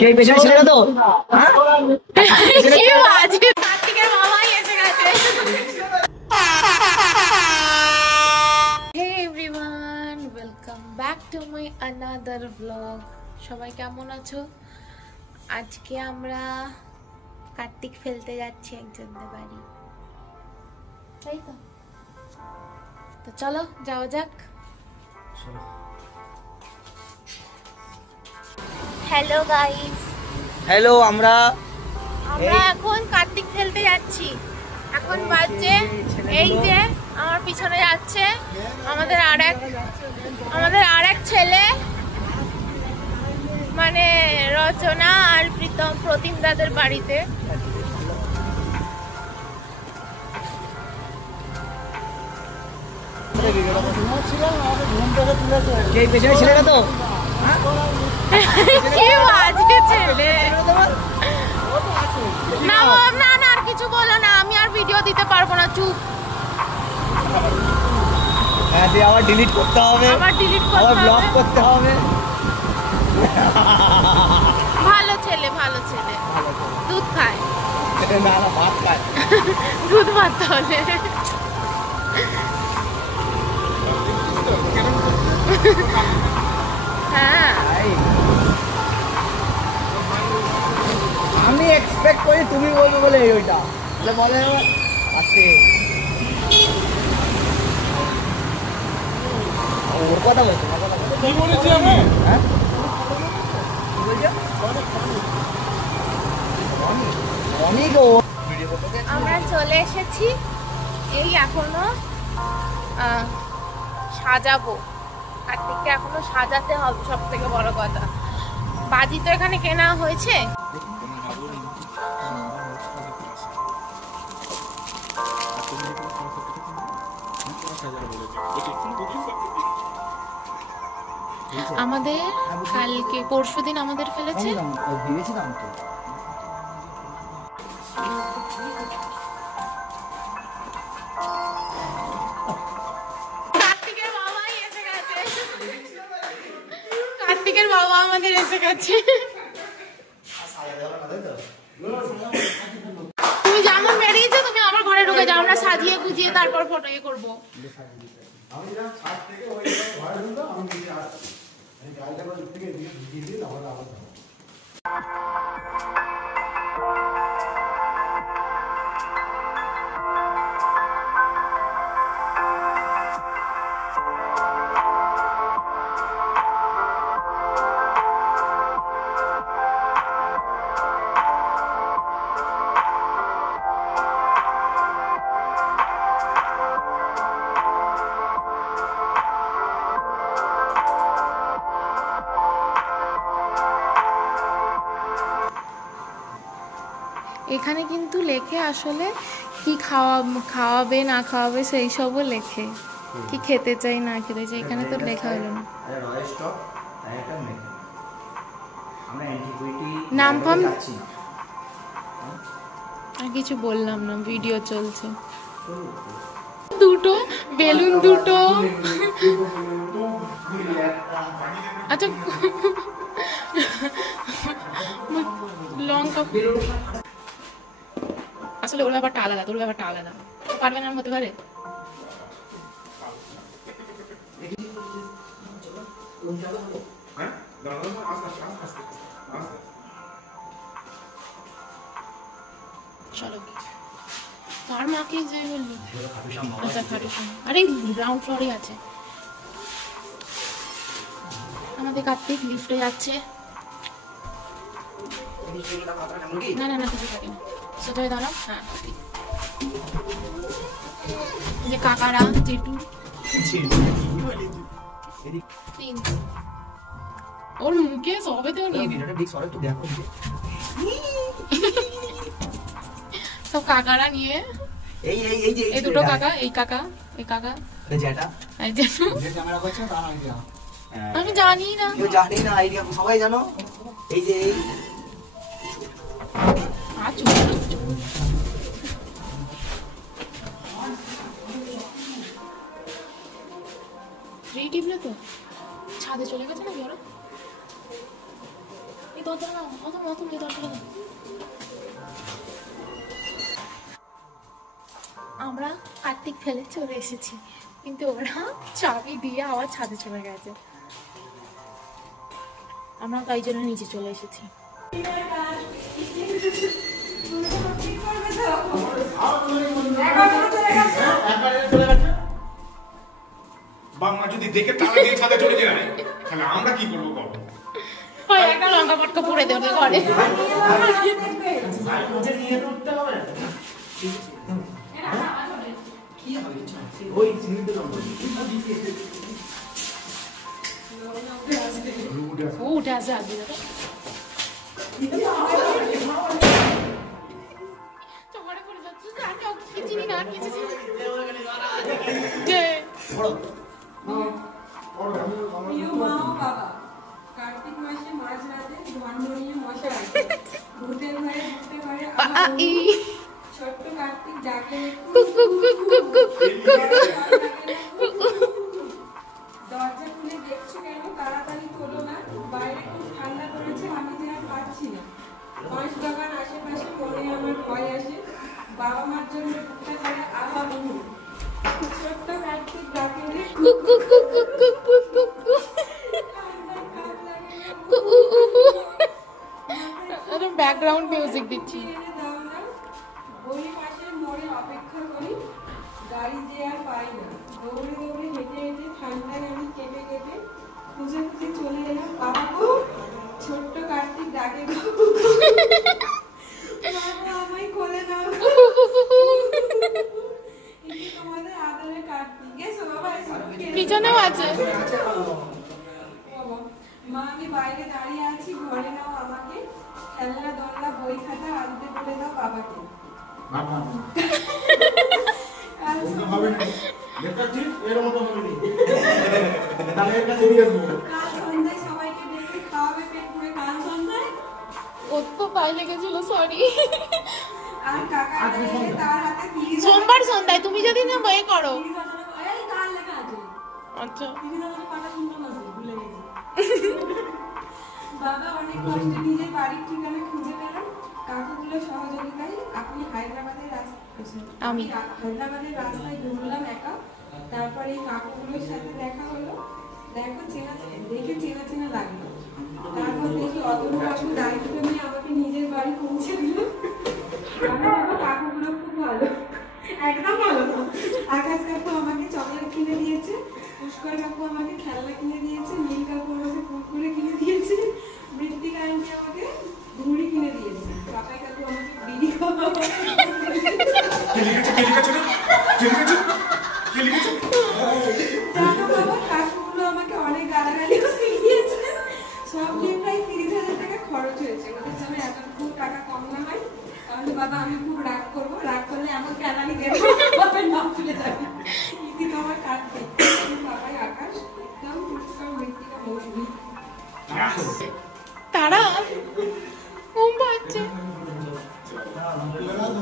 কে পেছনে ছিল না তো? কার্তিকের বাবাই এসে গেছে। Hey everyone, welcome back to my another vlog. সবাই কেমন আছো? আজকে আমরা কার্তিক ফেলতে যাচ্ছি একজনের বাড়ি, তাই তো? তো চলো যাওয়া যাক। হ্যালো গাইস, হ্যালো, আমরা এখন কার্তিক ফেলতে যাচ্ছি। এখন বাজে এই যে আমার পিছনে যাচ্ছে আমাদের আরেক ছেলে, মানে রচনা আর প্রতিম দাদের বাড়িতে। কে পেছনে ছিল না তো? কি বাজে ছেলে! না না না, আর কিছু বলো না, আমি আর ভিডিও দিতে পারবো না, চুপ। হ্যাঁ, আবার ডিলিট করতে হবে, আবার ব্লক করতে হবে। ভালো ছেলে, ভালো ছেলে, দুধ খায়। না না, ভাত খায়। দুধ ভাত তাহলে। হ্যাঁ, আমি এক্সপেক্ট করি তুমি বলবে বলে ওইটা বলে আজকে ওর কথা বলছো, কি বলেছি আমি? হ্যাঁ, আমরা চলে এসেছি। এই এখনো সাজাবো, কার্তিককে এখনো সাজাতে হবে, সব থেকে বড় কথা। বাজি তো এখানে কেনা হয়েছে। আমাদের কালকে পরশুদিন আমাদের ফেলেছে। ভেবেছিলাম তো কার্তিকের বাবা আমাদের এসে গেছে। তুমি যেমন বেরিয়েছো, তুমি আমার ঘরে ঢুকে যাও, আমরা সাজিয়ে গুজিয়ে তারপর ফটো ইয়ে করবো। এখানে কিন্তু লেখে আসলে কি খাওয়াবে না খাওয়াবে সেই সবও লেখে, কি খেতে চাই না খেতে চাই। এখানে তো লেখা হলো না নাম ফাম, আর কিছু বললাম না, ভিডিও চলছে। দুটো বেলুন, দুটো আচ্ছা লঙ্কা। আসলে ওর ব্যাপারটা আলাদা, তোর ব্যাপারটা আলাদা, পারবে না হতে পারে। চলো, কার মাকে যে বললি? আচ্ছা, খাটু শ্যাম। আরে গ্রাউন্ড ফ্লোরে আছে আমাদের কার্তিক, লিফটে যাচ্ছে। না না না, কিছু থাকে না, সেটাই দাঁড়াও। হ্যাঁ, যে কাকারা, জেঠু, ওর মুখে সবেতেও নিয়ে সব কাকারা নিয়ে, এই দুটো কাকা, এই কাকা, এই কাকা, আমি জানি না, সবাই জানো। এই যে তো ছাদে চলে গেছে নাকি ওরা? আমরা কার্তিক ফেলে চলে এসেছি, কিন্তু ওরা চাবি দিয়ে আবার ছাদে চলে গেছে। আমরা তাই জন্য নিচে চলে এসেছি। বাংলা যদি দেখে তাহলে দিয়ে ছাদে চলে যায়, তাহলে আমরা কি করবো? একটা লঙ্কা পটকা পরে দেবে ঘরে। উঠে আসে আগে তোমারে পড়ে যাচ্ছে, কিছু চিনি না, কিছু চিনি কার্তিক মাসে মাঝরাতে ধর্মনীয় মশাই ভূতের ঘরে ঢুকতে পারে। ছোট্ট কার্তিক ডাকে দরজা খুলে দেখছো কেন? তাড়াতাড়ি তোলো না, বাইরে খুব ঠান্ডা পড়েছে, আমি যে আর পারছি না। মাছ বাগান আশেপাশে মনে আমার ভয় আসে, বাবা মার জন্য ঢুকতে পারে আহা বহু। ছোট্ট কার্তিক ডাকে ব্যাকগ্রাউন্ড মিউজিক দিচ্ছি। ওই পাশের মোড়ে অপেক্ষা করি, গাড়ি যে আর পাই না। দৌড়ে দৌড়ে হেঁটে হেঁটে ঠান্ডায় আমি কেঁপে কেঁপে খুঁজে খুঁজে চলে এলাম। বাবা গো, ছোট্ট কার্তিক ডাকে গো, বাবা আমায় কোলে নাও। তোমাদের আদরের কার্তিক। এসো বাবা, এসো। পিছনেও আছে। মা, আমি বাইরে দাঁড়িয়ে আছি, ঘরে নাও আমাকে। খেলনা দোলনা বই খাতা আনতে বলে দাও বাবাকে। কাল সন্ধ্যায় সবাইকে ডেকে খাওয়াবে পেট পুরে। কাল সন্ধ্যায় ওর তো পায়ে লেগেছিল, সরি। আর কাকা এলে তার হাতে 30 সোমবার সন্ধ্যায় তুমি যদি না বয়ে করো। এই কাল লেখা আছে। আচ্ছা, 30,000 পাটা শুনলাম না, ভুলে গেছি। বাবা অনেক কষ্টে নিজের বাড়ির ঠিকানা খুঁজে পেলাম কাকুগুলোর সহযোগিতায়। আপনি হায়দ্রাবাদের হায়দ্রাবাদের রাস্তায় ঘুরলাম একা। তারপরে এই কাকুগুলোর সাথে দেখা হলো। দেখে চেনা চেনা লাগলো। তারপর দেখি অতনু কাকু দায়িত্ব নিয়ে আমাকে নিজের বাড়ি পৌঁছে দিল। বাবা কাকুগুলো খুব ভালো, একদম ভালো না। আকাশ কাকু আমাকে চকলেট কিনে দিয়েছে, পুষ্কর কাকু আমাকে খেলনা কিনে দিয়েছে, নীল কাকু আমাকে কুরকুরে কিনে দিয়েছে, মৃত্তিকা আন্টি আমাকে ঘুড়ি কিনে দিয়েছে, কাকাই কাকু আমাকে বিড়ি জানো বাবা, কাকুগুলো আমাকে অনেক গালাগালিও শিখিয়েছে। সব নিয়ে প্রায় 30,000 টাকা খরচ হয়েছে। ওদের জন্য এতটুকু টাকা কম না হয়, তাহলে বাবা আমি খুব রাগ করবো। রাগ করলে এমন ক্যালারি দেবো বাবা না তুলে যাবে। ইতি তো আমার কাটবে। বাবাই আকাশ, একদম পুষ্কর, মৃত্তিকা, মৌসুমী। তারা ঘুম পাচ্ছে।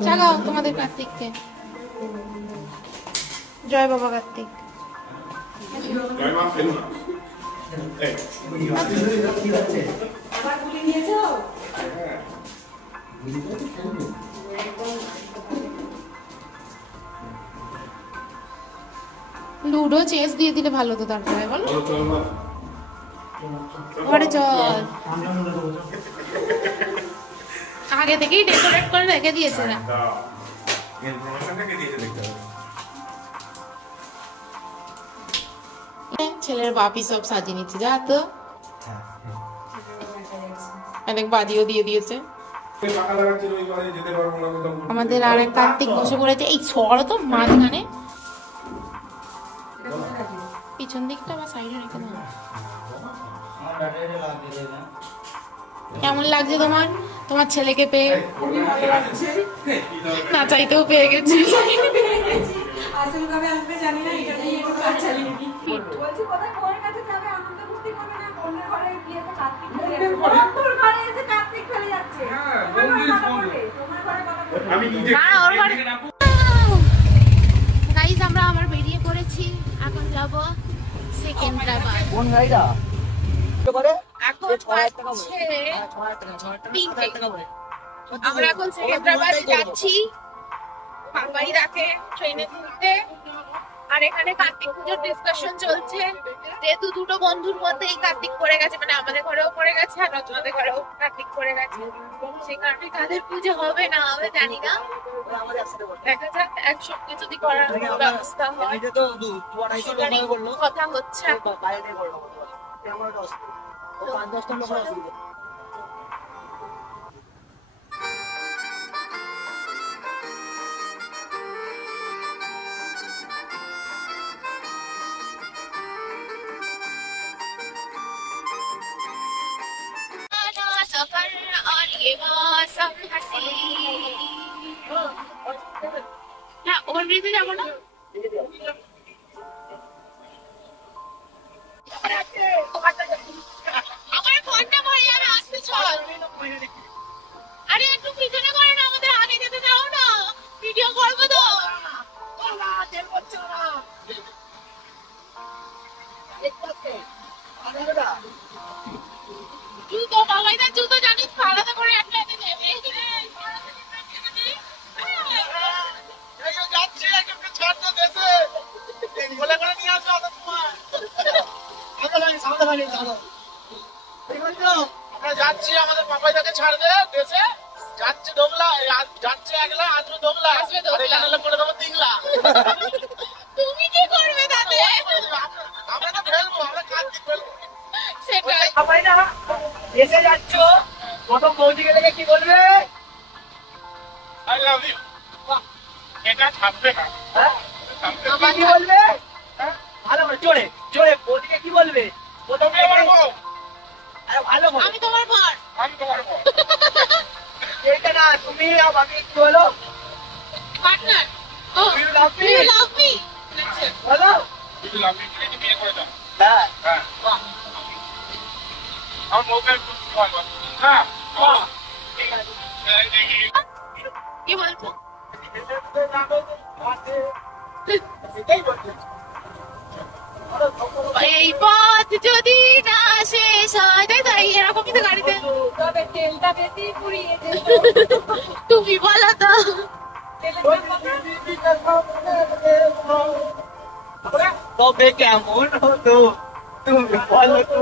জাগাও তোমাদের কার্তিককে। জয় বাবা কার্তিক। জয় মা, ফেলো না। আবার গুলি নিয়েছো? লুডো চেস দিয়ে দিলে ভালো তো, তারপরে বলো ঘরে চল। আগে থেকেই ডেকোরেট করে রেখে দিয়েছে না। ছেলের বাপি সব সাজিয়ে নিচ্ছে, যা তো অনেক বাজিও দিয়ে দিয়েছে। আমাদের আর এক কার্তিক বসে পড়েছে। এই ছড় তো মাঝখানে, পিছন দিকটা বা সাইডে রেখে দাও। কেমন লাগছে তোমার তোমার ছেলেকে পেয়ে? না চাইতেও পেয়ে গেছি। আসল কবে আসবে জানি না, এটা নিয়ে একটু কাজ চালিয়ে নি। বলছি কোথায় কোন কাছে যাবে? আনন্দ ফুর্তি করবে না বোনের ঘরে গিয়ে তো কার্তিক ফেলে যাচ্ছে। বন্ধুর ঘরে এসে কার্তিক ফেলে যাচ্ছে। তোমার ঘরে কথা বলবে। আমি নিজে না ওর ঘরে। গাইস, আমরা আবার বেরিয়ে পড়েছি। এখন যাব সেকেন্দ্রাবাদ। কোন গাড়িটা? করে এখন এখন বাজছে আমরা এখন সেকেন্দ্রাবাদ যাচ্ছি বাবাই রাখে ট্রেনে তুলতে। আর এখানে কার্তিক পুজোর ডিসকাশন চলছে, যেহেতু দুটো বন্ধুর মধ্যে এই কার্তিক পড়ে গেছে, মানে আমাদের ঘরেও পড়ে গেছে আর রচনাদের ঘরেও কার্তিক পড়ে গেছে, সেই কারণে কাদের পুজো হবে না হবে জানি না, দেখা যাক একসঙ্গে যদি করার ব্যবস্থা হয়। কথা হচ্ছে सफर और ये मौसम हसी। হ্যাঁ ওভারব্রিজে যাবো না? আমার ফোনটা পড়ে যাবে, আসতে চল। আরে একটু পিছনে করে না, আমাদের আগে যেতে দাও না, ভিডিও করবো তো। জুতো বাবাইদার জুতো জানিস আলাদা করে একটা এনে দেবে। যাচ্ছি আমাদের পাপাইদাকে ছাড় দে দেশে, যাচ্ছে দোগলা, যাচ্ছে একলা, আসবে দোগলা, আসবে দোগলা করে দেবো তিনলা। তুমি কি করবে তাতে? আমরা তো ফেলবো, আমরা কার্তিক ফেলবো। সেটাই পাপাইদা এসে যাচ্ছ, প্রথম পৌঁছে গেলে কি বলবে? I love you. এটা থাকবে না, হ্যাঁ কি বলবে? ভালো করে জোরে জোরে বৌদিকে কি বলবে? তুমি আমার বউ, আরে ভালো করে। আমি তোমার বর। আমি তোমার বউ। এইটা না, তুমি আর আমি কি বলো? পার্টনার। ও Do you love me? Do you love me? বলো। তুমি লাভ ইউ কি বিয়ে করে দাও? হ্যাঁ হ্যাঁ। আমার বউকে খুব ভালো। হ্যাঁ। ঠিক আছে। কি বলছো? এই পথ যদি না শেষ হয়, তাই তাই এরকমই তো গাড়িতে। তবে তেলটা বেশি পুড়িয়ে দেবে। তুমি বলো তো। তবে কেমন হতো তুমি বলো তো।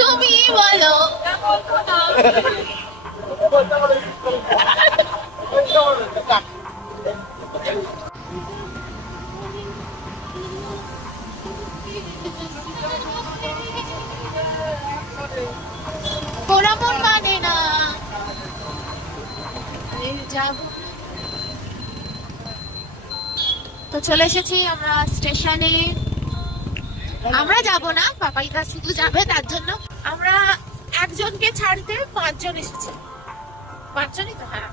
তুমি বলো। ওরা মন মানে না যাবো। তো চলে এসেছি আমরা স্টেশনে। আমরা যাব না, পাপাইদা শুধু যাবে, তার জন্য আমরা একজনকে ছাড়তে 5 জন এসেছি। 5 জনই তো, হ্যাঁ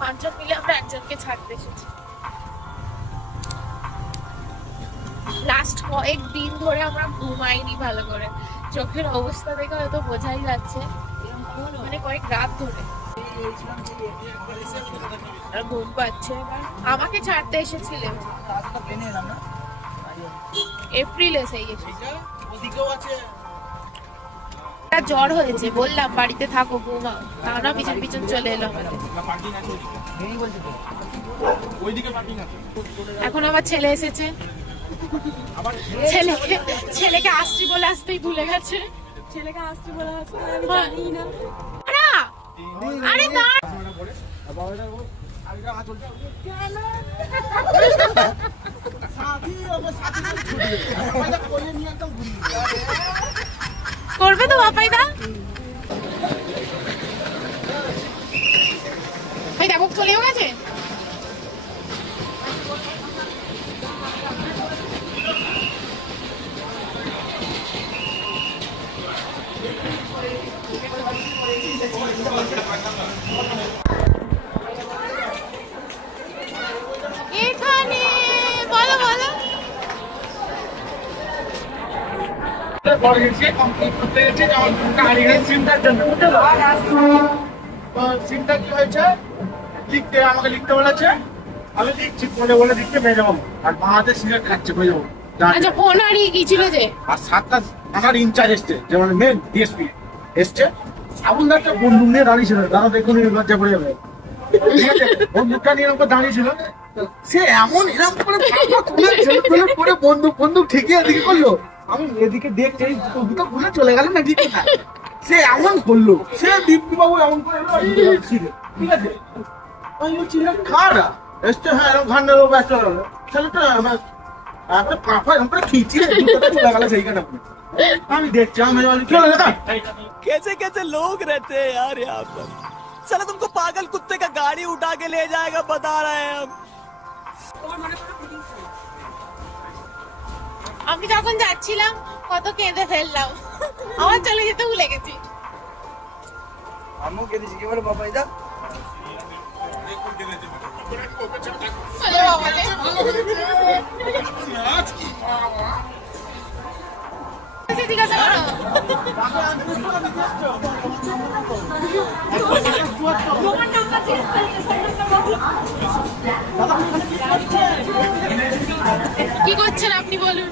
5 জন মিলে আমরা একজনকে ছাড়তে এসেছি। লাস্ট কয়েকদিন ধরে আমরা ঘুমাইনি ভালো করে, চোখের অবস্থা দেখে হয়তো বোঝাই যাচ্ছে, মানে কয়েক রাত ধরে ঘুম পাচ্ছে। আমাকে ছাড়তে এসেছিলেন এপ্রিলে, সেই জ্বর হয়েছে, বললাম বাড়িতে থাকো ঘুমাও, তাও না পিছন পিছন চলে এলো আমাদের। এখন আবার ছেলে এসেছে, ছেলেকে আসছি বলে আসতেই ভুলে গেছে। ছেলেকে আসতে বলা হচ্ছে আমি জানি না। আরে না করবে তো বাপাইদা। এই দেখো চলেও গেছে। এখানে বলো বলো। সিমটা কি হয়েছে লিখতে, আমাকে লিখতে বলেছে, আমি লিখছি, ফোনে বলে লিখতে পেয়ে যাবো, আর মা হাতে সিগারেট খাচ্ছে পেয়ে যাবো। আচ্ছা ফোন হারিয়ে গিয়েছিল যে, আর 7টা থানার ইনচার্জ এসছে, যেমন মেন ডিএসপি, এসছে আবুল দা একটা বন্দুক নিয়ে দাঁড়িয়েছিল, দাদা দেখুন লজ্জা পড়ে যাবে, ঠিক আছে? বন্দুকটা নিয়ে এরকম দাঁড়িয়েছিল, সে এমন এরকম করে করে বন্দুক ঠেকিয়ে এদিকে করলো, আমি এদিকে দেখছি দুটো ভুলে চলে গেল না ঠিক না, সে এমন করলো, সে দীপ্তি বাবু এমন করে ঠিক আছে, আমি বলছি খারা এসছে, হ্যাঁ এরকম ঘান্ডা ব্যস্ত হলো ছেলেটা, একটা কাঁপা এরকম করে খিচিয়ে চলে গেল সেইখানে। আমি দেখছি আমি চলে যেতাম। कैसे कैसे लोग रहते हैं यार यहाँ पर। साला तुमको पागल कुत्ते का गाड़ी उठा के ले जाएगा बता रहे हैं हम। আমি যখন যাচ্ছিলাম কত কেঁদে ফেললাম, আমার চলে যেতে ভুলে গেছি। আমিও কেঁদেছি, কি বলে বাবা এটা চলে বাবা রে। জিজ্ঞাসা করো কি করছেন আপনি বলুন।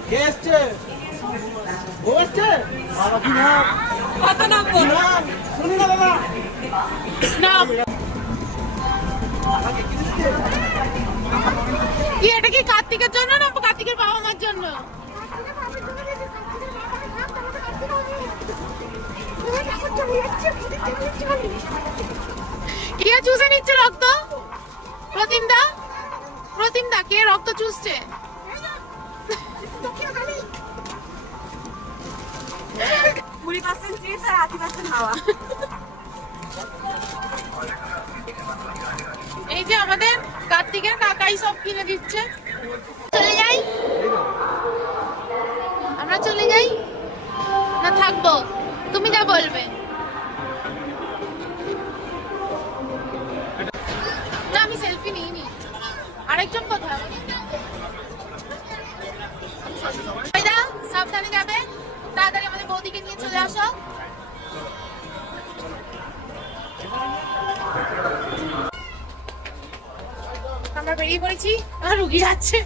কত নম্বর নাম কি, এটা কি কার্তিকের জন্য না কার্তিকের বাবা মার জন্য? কে চুষে নিচ্ছে রক্ত? প্রতিম দা কে রক্ত চুষছে? এই যে আমাদের কার্তিকের কাকাই সব কিনে দিচ্ছে। চলে যাই, আমরা চলে যাই না থাকবো? তুমি যা বলবে। না আমি সেলফি নিইনি, আরেকজন কোথায়? সাবধানে যাবে, তাড়াতাড়ি আমাদের বৌদিকে নিয়ে চলে আসো। আমরা বেরিয়ে পড়েছি, রুগী যাচ্ছে,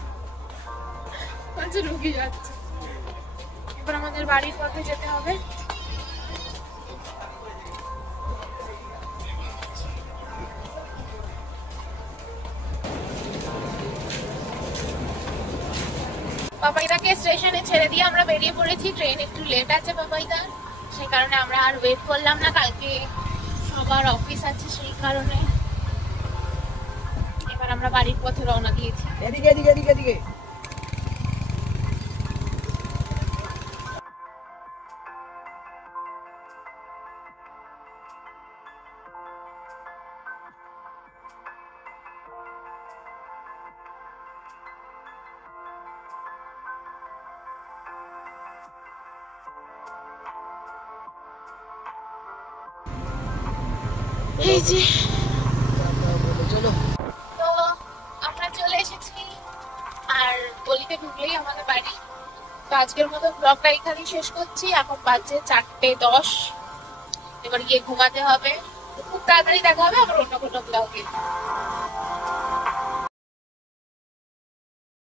এবার আমাদের বাড়ির পথে যেতে হবে। পাপাইদাকে স্টেশনে ছেড়ে দিয়ে আমরা বেরিয়ে পড়েছি, ট্রেন একটু লেট আছে পাপাইদার, সেই কারণে আমরা আর ওয়েট করলাম না, কালকে সবার অফিস আছে সেই কারণে এবার আমরা বাড়ির পথে রওনা দিয়েছি। এদিকে এদিকে এদিকে এদিকে এই যে চলো। তো আমরা চলে এসেছি, আর গলিতে ঢুকলেই আমাদের বাড়ি। তো আজকের মতো ব্লগটা এখানেই শেষ করছি, এখন বাজছে 4:10, এবার গিয়ে ঘুমাতে হবে। খুব তাড়াতাড়ি দেখা হবে আবার অন্য কোনো ব্লগে।